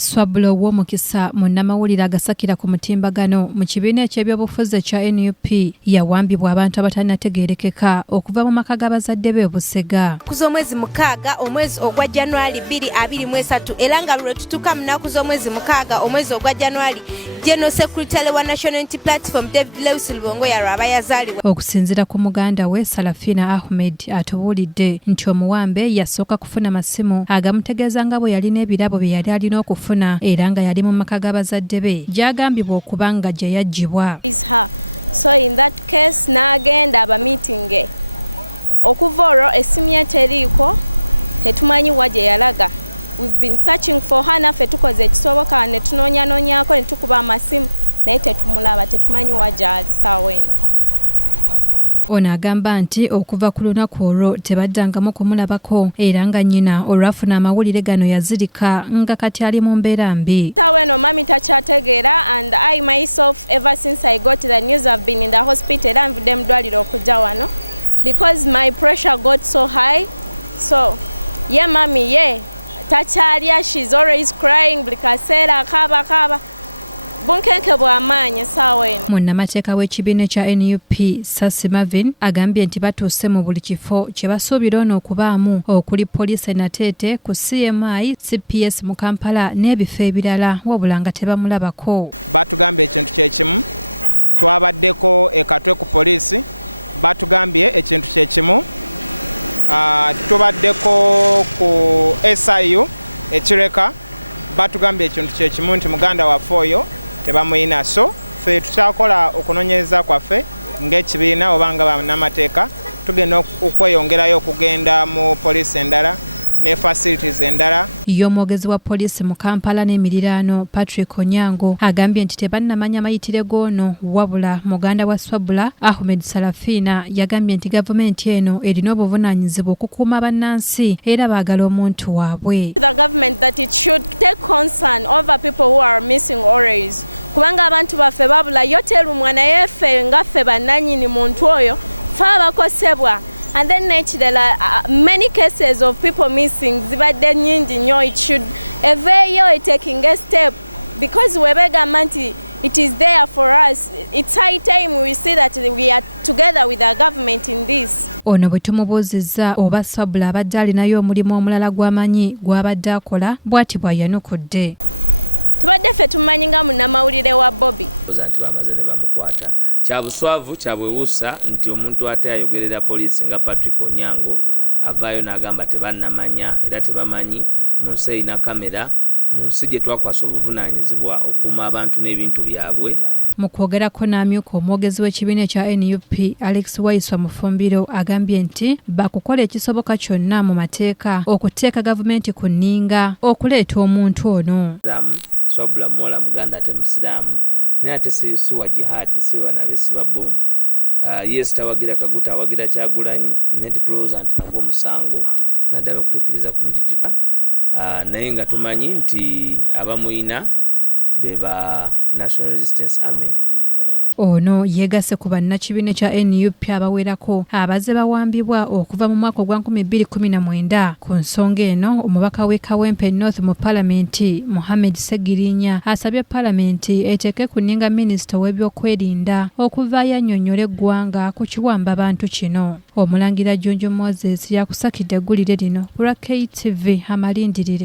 Swabula w'omukisa Munnamawulire agasakira ku mutimbagano mu kibiina eky'ebyobufuzi ekya NUP yawambibwa abantu abatannategeerekeka okuva mu maka g'abazadde be Busega. Ku z'omwezi mukaaga omwezi ogwa January 2023 era nga lwe tutuuka mu nnaku z'omwezi mukaaga omwezi ogwa January General Secretary wa National Unity Platform David Lewis Lubongo yalwaba yazaalibwa. Okusinziira ku muganda we Salafina Ahmed atubuulidde nti omuwambe yasooka kufuna masimu agamutegeeza nga bwe yalina ebirabo bye yali alina okufuna era nga yali mu maka g'abazadde be gy'agambibwa okuba nga gye yaggyibwa. Ono agamba nti okuva ku lunaku olwo tebaddangamu kumulabako era nga nnyina olwafuna amawulire gano yazirika nga kati ali mu mbeera mbi. Munnamateeka w'ekibiina ekya NUP Sasi Marvin agambye nti batuuse mu buli kifo kye basuubira ono okubaamu okuli poliisi Nateete ku CMI, CPS mu Kampala n'ebifo ebirala wabula nga tebamulabako. Y'omwogezi wa poliisi mu Kampala n'emiriraano Patrick Onyango agambye nti tebannamanya mayitire g'ono wabula muganda wa Swabula Ahmed Salafina yagambye nti gavumenti eno erina obuvunaanyizibwa okukuuma bannansi era baagala omuntu waabwe. Ono bwe tumubuuzizza oba Swabula abadde alinayo omulimu omulala gw'amanyi gw'abadde akola bw'ati bw'ayanukudde. Nti bamaze ne bamukwata kya buswavu kya bwewuusa nti omuntu ate ayogerera poliisi nga Patrick Onyango avaayo n'agamba tebannamanya era tebamanyi mu nsi erina kamera mu nsi gye twakwasa obuvunaanyizibwa okuuma abantu n'ebintu byabwe. Mu kwogerako n'amyuka omwogezi w'ekibiina ekya NUP Alex Waiswa Mufumbiro agambye nti bakukola ekisoboka kyonna mu mateeka okuteeka gavumenti ku nninga okuleeta omuntu ono. Swabula muwala muganda ate musiraamu naye ate si wa jihad si bana besiba bomu. Yes tawagira kaguta awagira Kyagulanyi naye tulowooza nti nagwo musango naddala okutuukiriza ku mujijipa naye nga tumanyi nti abamuyina beba National Resistance Army. Ono yeegase ku bannakibiina kya NUP abawerako abazze bawambibwa okuva mu mwaka ogwa 2019 ku nsonga eno. Omubaka w'e Kawempe North mu Paalamenti Mohamed Segirinya asabye Paalamenti eteeke ku nninga minisita w'ebyokwerinda okuvaayo annyonnyola eggwanga ku kiwamba abantu kino. Omulangira Jonjo Moses yakusakidde eggulire lino ku lwa KTV Amalindirire.